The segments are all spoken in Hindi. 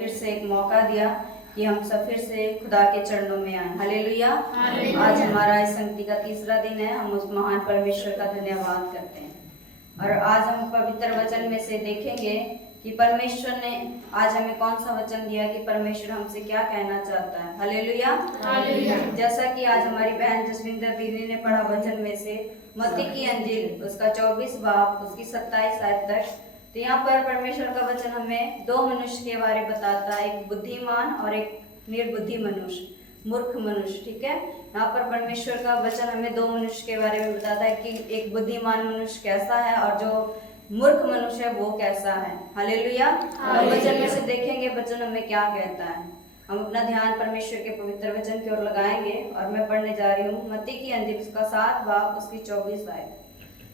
फिर से एक मौका दिया कि हम सब फिर से खुदा के चरणों में आए। हालेलुया। आज हमारा इस संगति का तीसरा दिन है। हम उस महान परमेश्वर का धन्यवाद करते हैं और आज हम पवित्र वचन में से देखेंगे कि परमेश्वर ने आज हमें कौन सा वचन दिया कि परमेश्वर हमसे क्या कहना चाहता है। हालेलुया। जैसा कि आज हमारी बहन जसविंदर दीदी ने पढ़ा वचन में से मत्ती की अंजील उसका 24 बाब उसकी 27 आयत तक, तो यहाँ पर परमेश्वर का वचन हमें दो मनुष्य के बारे में बताता है, एक बुद्धिमान और एक निर्बुद्धि मनुष्य, मूर्ख मनुष्य। ठीक है, यहाँ पर परमेश्वर का वचन हमें दो मनुष्य के बारे में बताता है कि एक बुद्धिमान मनुष्य कैसा है और जो मूर्ख मनुष्य है वो कैसा है। हालेलुया। हम वचन में से देखेंगे वचन हमें क्या कहता है। हम अपना ध्यान परमेश्वर के पवित्र वचन की ओर लगाएंगे और मैं पढ़ने जा रही हूँ मत्ती की अंजील उसका 7 बाब उसकी 24 आयत।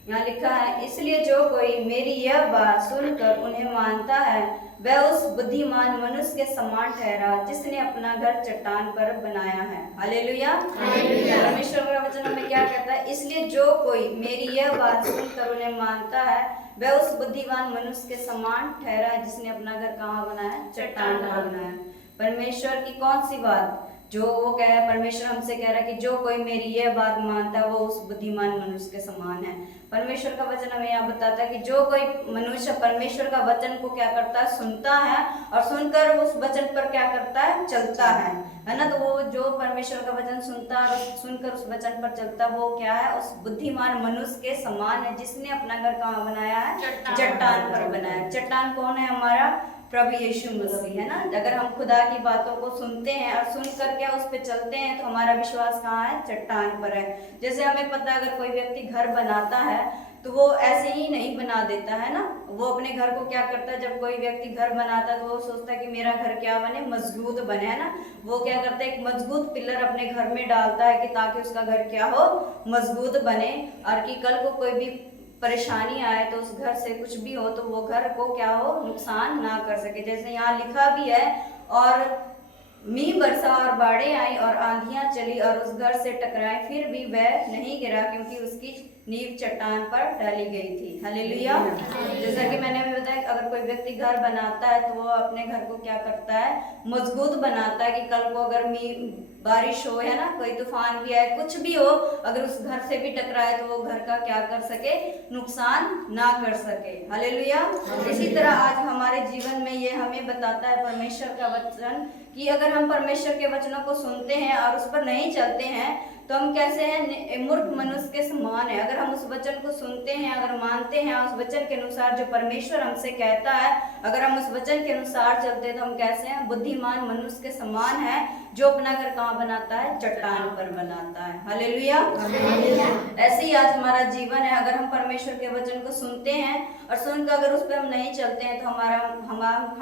यहाँ लिखा है, इसलिए जो कोई मेरी यह बात सुनकर उन्हें मानता है वह उस बुद्धिमान मनुष्य के समान ठहरा जिसने अपना घर चट्टान पर बनाया है। हालेलुया। परमेश्वर का वचन हमें क्या कहता है, इसलिए जो कोई मेरी यह बात सुनकर उन्हें मानता है वह उस बुद्धिमान मनुष्य के समान ठहरा है जिसने अपना घर कहाँ बनाया, चट्टान पर बनाया। परमेश्वर की कौन सी बात जो वो कह रहा है, परमेश्वर हमसे कह रहा है कि जो कोई मेरी यह बात मानता है वो उस बुद्धिमान मनुष्य के समान है। परमेश्वर का वचन हमें यहाँ बताता है कि जो कोई मनुष्य परमेश्वर का वचन को क्या करता है, सुनता है और सुनकर उस वचन पर क्या करता है, चलता है ना। तो वो जो परमेश्वर का वचन सुनता है और सुनकर उस वचन पर चलता है वो क्या है, उस बुद्धिमान मनुष्य के समान है जिसने अपना घर कहाँ बनाया है, चट्टान पर बनाया। चट्टान कौन है, हमारा प्रभु यीशु मसीह है ना। अगर हम खुदा की बातों को सुनते हैं और सुनकर क्या उस पर चलते हैं तो हमारा विश्वास कहाँ है, चट्टान पर है। जैसे हमें पता है अगर कोई व्यक्ति घर बनाता है तो वो ऐसे ही नहीं बना देता है ना। वो अपने घर को क्या करता है, जब कोई व्यक्ति घर बनाता है तो वो सोचता है कि मेरा घर क्या बने, मजबूत बने, है ना। वो क्या करता है, एक मजबूत पिलर अपने घर में डालता है कि ताकि उसका घर क्या हो, मजबूत बने और कि कल को कोई भी परेशानी आए तो उस घर से कुछ भी हो तो वो घर को क्या हो, नुकसान ना कर सके। जैसे यहाँ लिखा भी है, और मींह बरसा और बाढ़ें आई और आंधियां चली और उस घर से टकराए फिर भी वह नहीं गिरा क्योंकि उसकी नींव चट्टान पर डाली गई थी। हालेलुया। जैसा कि मैंने अभी बताया, अगर कोई व्यक्ति घर बनाता है तो वो अपने घर को क्या करता है, मजबूत बनाता है कि कल को अगर बारिश हो, है ना, कोई तूफान भी आए, कुछ भी हो, अगर उस घर से भी टकराए तो वो घर का क्या कर सके, नुकसान ना कर सके। हालेलुया। इसी तरह आज हमारे जीवन में ये हमें बताता है परमेश्वर का वचन कि अगर हम परमेश्वर के वचनों को सुनते हैं और उस पर नहीं चलते हैं तो हम कैसे हैं, मूर्ख मनुष्य के समान है। अगर हम उस वचन को सुनते हैं, अगर मानते हैं, उस वचन के अनुसार जो परमेश्वर हमसे कहता है, अगर हम उस वचन के अनुसार चलते हैं तो हम कैसे हैं, बुद्धिमान मनुष्य के समान है जो अपना घर कहाँ बनाता है, चट्टान पर बनाता है। हालेलुया। ऐसे ही आज हमारा जीवन है। अगर हम परमेश्वर के वचन को सुनते हैं और सुनकर अगर उस पर हम नहीं चलते हैं तो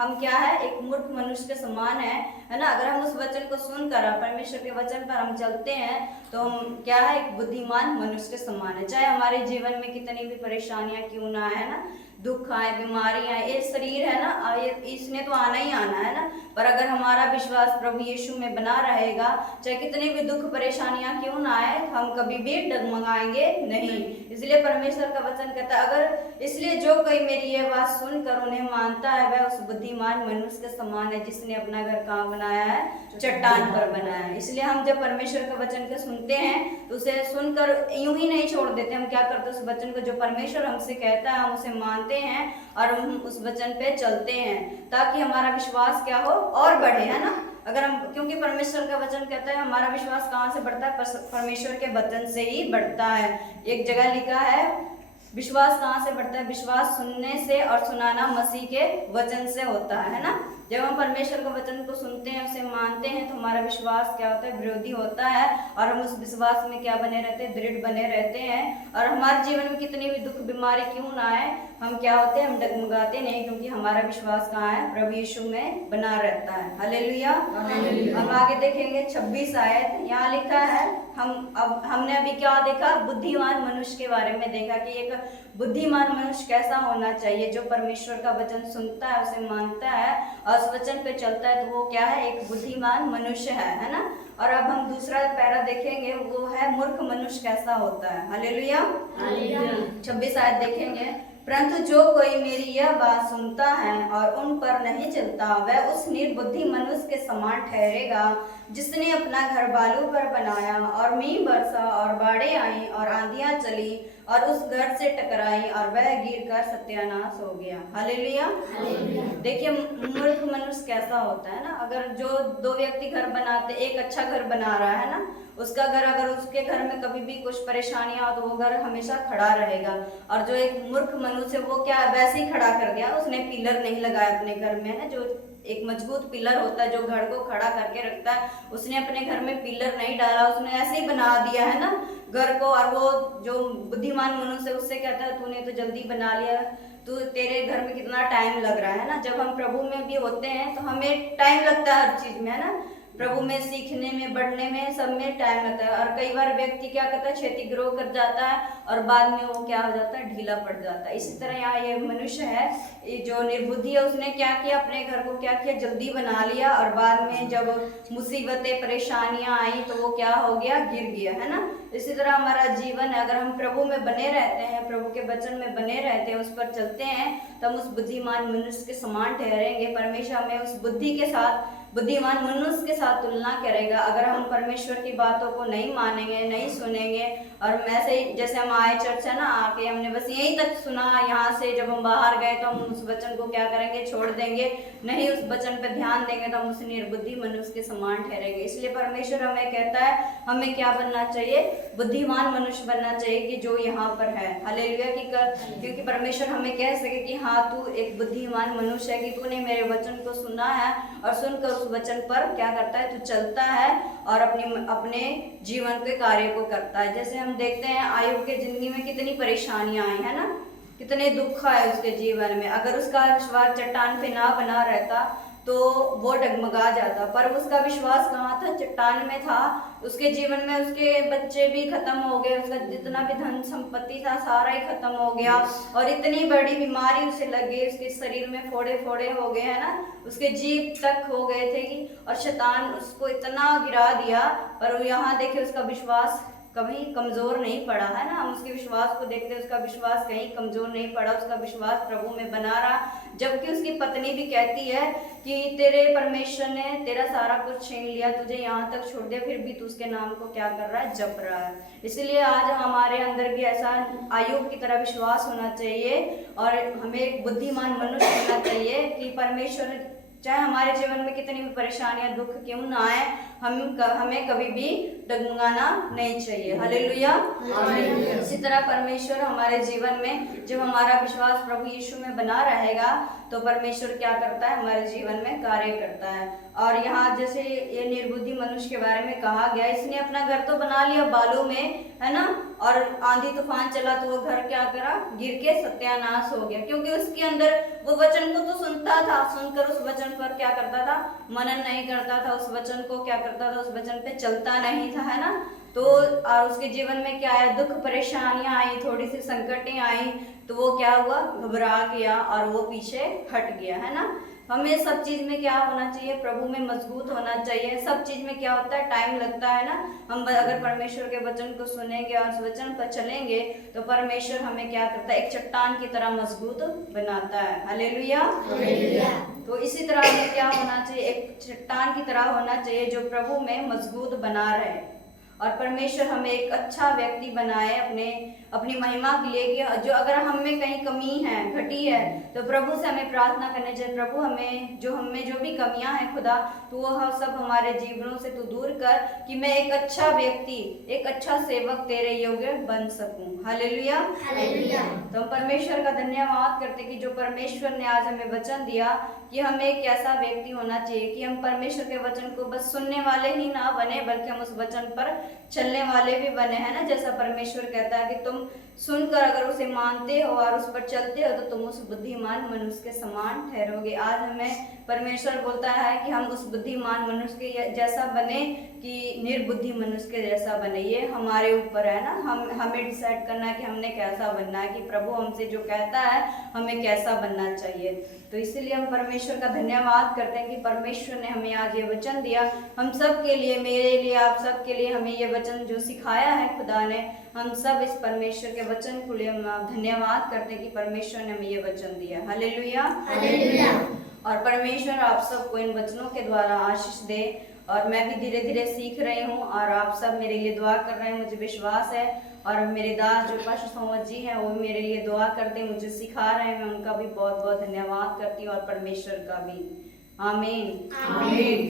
हम क्या है, एक मूर्ख मनुष्य के समान है ना। अगर हम उस वचन को सुनकर परमेश्वर के वचन पर हम चलते हैं तो हम क्या है, एक बुद्धिमान मनुष्य के समान है। चाहे हमारे जीवन में कितनी भी परेशानियां क्यों ना आए, है ना, दुख आए, बीमारी आए, ये शरीर है ना, इसने तो आना ही आना है ना। पर अगर हमारा विश्वास प्रभु यीशु में बना रहेगा, चाहे कितनी भी दुख परेशानियां क्यों ना आए, हम कभी भी डगमगाएंगे नहीं। इसलिए परमेश्वर का वचन कहता है, अगर इसलिए जो कोई मेरी ये बात सुनकर उन्हें मानता है वह उस बुद्धिमान मनुष्य के समान है जिसने अपना घर कहाँ बनाया है, चट्टान पर बनाया है। इसलिए हम जब परमेश्वर के वचन को सुनते हैं तो उसे सुनकर यूं ही नहीं छोड़ देते। हम क्या करते हैं, उस वचन को जो परमेश्वर हमसे कहता है हम उसे मानते हैं और हम उस वचन पे चलते हैं ताकि हमारा विश्वास क्या हो, और बढ़े, है ना। अगर हम, क्योंकि परमेश्वर का वचन कहता है हमारा विश्वास कहाँ से बढ़ता है, परमेश्वर के वचन से ही बढ़ता है। एक जगह लिखा है, विश्वास कहाँ से बढ़ता है, विश्वास सुनने से और सुनाना मसीह के वचन से होता है ना। जब हम परमेश्वर के वचन को सुनते हैं, उसे मानते हैं तो हमारा विश्वास क्या होता है, विरोधी होता है और हम उस विश्वास में क्या बने रहते हैं, दृढ़ बने रहते हैं। और हमारे जीवन में कितनी भी दुख बीमारी क्यों ना आए, हम क्या होते हैं, हम डगमगाते नहीं, क्योंकि हमारा विश्वास कहाँ है, प्रभु यीशु में बना रहता है। हालेलुया। हम आगे देखेंगे 26 आयत, यहाँ लिखा है, हमने अभी क्या देखा, बुद्धिमान मनुष्य के बारे में देखा कि एक बुद्धिमान मनुष्य कैसा होना चाहिए, जो परमेश्वर का वचन सुनता है, उसे मानता है और उस वचन पे चलता है तो वो क्या है, एक बुद्धिमान मनुष्य है ना। और अब हम दूसरा पैरा देखेंगे, वो है मूर्ख मनुष्य कैसा होता है। हालेलुया। 26 आयत देखेंगे, परंतु जो कोई मेरी यह बात सुनता है और उन पर नहीं चलता, वह उस निर्बुद्धि मनुष्य के समान ठहरेगा जिसने अपना घर बालू पर बनाया, और मींह बरसा और बाढ़ें आई और आंधियां चली और उस घर से टकराई और वह गिरकर सत्यानाश हो गया। हालेलुया। देखिए मूर्ख मनुष्य कैसा होता है ना, अगर जो दो व्यक्ति घर बनाते, एक अच्छा घर बना रहा है ना, उसका घर, अगर उसके घर में कभी भी कुछ परेशानियां हो तो वो घर हमेशा खड़ा रहेगा। और जो एक मूर्ख मनुष्य वो क्या वैसे ही खड़ा कर दिया, उसने पिलर नहीं लगाया अपने घर में ना, जो एक मजबूत पिलर होता है जो घर को खड़ा करके रखता है, उसने अपने घर में पिलर नहीं डाला, उसने ऐसे ही बना दिया है ना घर को। और वो जो बुद्धिमान मनुष्य उससे कहता है तूने तो जल्दी बना लिया, तू तेरे घर में कितना टाइम लग रहा है ना। जब हम प्रभु में भी होते हैं तो हमें टाइम लगता है हर चीज में, है ना, प्रभु में सीखने में, बढ़ने में, सब में टाइम लगता है। और कई बार व्यक्ति क्या करता है, खेती ग्रो कर जाता है और बाद में वो क्या हो जाता है, ढीला पड़ जाता है। इसी तरह यहाँ ये मनुष्य है, ये जो निर्बुद्धि है, उसने क्या किया, अपने घर को क्या किया, जल्दी बना लिया, और बाद में जब मुसीबतें परेशानियां आई तो वो क्या हो गया, गिर गया, है ना। इसी तरह हमारा जीवन है, अगर हम प्रभु में बने रहते हैं, प्रभु के वचन में बने रहते हैं, उस पर चलते हैं, तो हम उस बुद्धिमान मनुष्य के समान ठहरेंगे। परमेश्वर हमें उस बुद्धि के साथ, बुद्धिमान मनुष्य के साथ तुलना करेगा अगर हम परमेश्वर की बातों को नहीं मानेंगे, नहीं सुनेंगे। और ऐसे ही जैसे हम आए चर्च है ना, आके हमने बस यहीं तक सुना, यहाँ से जब हम बाहर गए तो हम उस वचन को क्या करेंगे, छोड़ देंगे, नहीं उस वचन पर ध्यान देंगे तो हम उस निर्बुद्धि मनुष्य के समान ठहरेंगे। इसलिए परमेश्वर हमें कहता है हमें क्या बनना चाहिए, बुद्धिमान मनुष्य बनना चाहिए कि जो यहाँ पर है। हालेलुया। क्योंकि परमेश्वर हमें कह सके कि हाँ तू एक बुद्धिमान मनुष्य है, कि तूने मेरे वचन को सुना है और सुनकर उस वचन पर क्या करता है, तू चलता है और अपने जीवन के कार्य को करता है। जैसे हम देखते हैं आयुब के जिंदगी में कितनी परेशानियां आई है ना, कितने दुख आए उसके जीवन में। अगर उसका विश्वास चट्टान पे ना बना रहता तो वो डगमगा जाता, पर उसका विश्वास कहाँ था, चट्टान में था। उसके जीवन में उसके बच्चे भी खत्म हो गए, उसका जितना भी धन संपत्ति था सारा ही खत्म हो गया, और इतनी बड़ी बीमारी उसे लग गई, उसके शरीर में फोड़े फोड़े हो गए, है ना, उसके जीभ तक हो गए थे कि, और शैतान उसको इतना गिरा दिया। पर यहाँ देखे उसका विश्वास कभी कमजोर नहीं पड़ा, है ना। हम उसके विश्वास को देखते हैं, उसका विश्वास कहीं कमजोर नहीं पड़ा, उसका विश्वास प्रभु में बना रहा। जबकि उसकी पत्नी भी कहती है कि तेरे परमेश्वर ने तेरा सारा कुछ छीन लिया, तुझे यहाँ तक छोड़ दिया, फिर भी तू उसके नाम को क्या कर रहा है, जप रहा है। इसलिए आज हमारे अंदर भी ऐसा आयुब की तरह विश्वास होना चाहिए, और हमें एक बुद्धिमान मनुष्य होना चाहिए कि परमेश्वर चाहे हमारे जीवन में कितनी भी परेशानियां, दुख क्यों ना आए, हमें कभी भी डगमगाना नहीं चाहिए। हालेलुया। इसी तरह परमेश्वर हमारे जीवन में, जब हमारा विश्वास प्रभु यीशु में बना रहेगा तो परमेश्वर क्या करता है, हमारे जीवन में कार्य करता है। और यहाँ जैसे ये निर्बुद्धि मनुष्य के बारे में कहा गया, इसने अपना घर तो बना लिया बालू में, है ना, और आंधी तूफान चला तो वो घर क्या करा, गिर के सत्यानाश हो गया, क्योंकि उसके अंदर वो वचन को तो सुनता था, सुनकर उस वचन पर क्या करता था, मनन नहीं करता था, उस वचन को क्या करता था, उस वचन पे चलता नहीं था, है ना। तो और उसके जीवन में क्या आया, दुख परेशानियां आई, थोड़ी सी संकटें आई, तो वो क्या हुआ, घबरा गया और वो पीछे हट गया, है ना। हमें सब चीज में क्या होना चाहिए, प्रभु में मजबूत होना चाहिए। सब चीज में क्या होता है, टाइम लगता है ना। हम अगर परमेश्वर के वचन को सुनेंगे और उस वचन पर चलेंगे तो परमेश्वर हमें क्या करता है, एक चट्टान की तरह मजबूत बनाता है। हालेलुया। तो इसी तरह हमें क्या होना चाहिए, एक चट्टान की तरह होना चाहिए जो प्रभु में मजबूत बना रहे, और परमेश्वर हमें एक अच्छा व्यक्ति बनाए अपनी महिमा के लिए, कि जो अगर हम में कहीं कमी है, घटी है, तो प्रभु से हमें प्रार्थना करने चाहिए, प्रभु हमें जो भी कमियां हैं खुदा, तो वो सब हमारे जीवनों से तू दूर कर, कि मैं एक अच्छा व्यक्ति, एक अच्छा सेवक तेरे योग्य बन सकूं। हालेलुया। तो हम परमेश्वर का धन्यवाद करते कि जो परमेश्वर ने आज हमें वचन दिया कि हमें एक ऐसा व्यक्ति होना चाहिए कि हम परमेश्वर के वचन को बस सुनने वाले ही ना बने, बल्कि हम उस वचन पर चलने वाले भी बने, है ना। जैसा परमेश्वर कहता है कि तुम सुनकर अगर उसे मानते हो और उस पर चलते हो तो तुम उस बुद्धिमान मनुष्य के समान ठहरोगे। आज हमें परमेश्वर बोलता है कि हम उस बुद्धिमान मनुष्य के जैसा बने, कि निर्बुद्धि मनुष्य के जैसा बने। ये हमारे ऊपर है ना, हमें डिसाइड करना है कि हमने कैसा बनना है, कि प्रभु हमसे जो कहता है हमें कैसा बनना चाहिए। तो इसीलिए हम परमेश्वर का धन्यवाद करते हैं कि परमेश्वर ने हमें आज ये वचन दिया, हम सब के लिए, मेरे लिए, आप सब के लिए हमें ये वचन जो सिखाया है खुदा ने, हम सब इस परमेश्वर के वचन के लिए हम धन्यवाद करते हैं कि परमेश्वर ने हमें ये वचन दिया। Hallelujah, hallelujah. और परमेश्वर आप सबको इन वचनों के द्वारा आशीष दे। और मैं भी धीरे धीरे सीख रही हूँ और आप सब मेरे लिए दुआ कर रहे हैं, मुझे विश्वास है। और मेरे दास जो पास्टर सोमत जी हैं वो भी मेरे लिए दुआ करते हैं, मुझे सिखा रहे हैं। मैं उनका भी बहुत बहुत धन्यवाद करती हूँ और परमेश्वर का भी। आमीन, आमीन।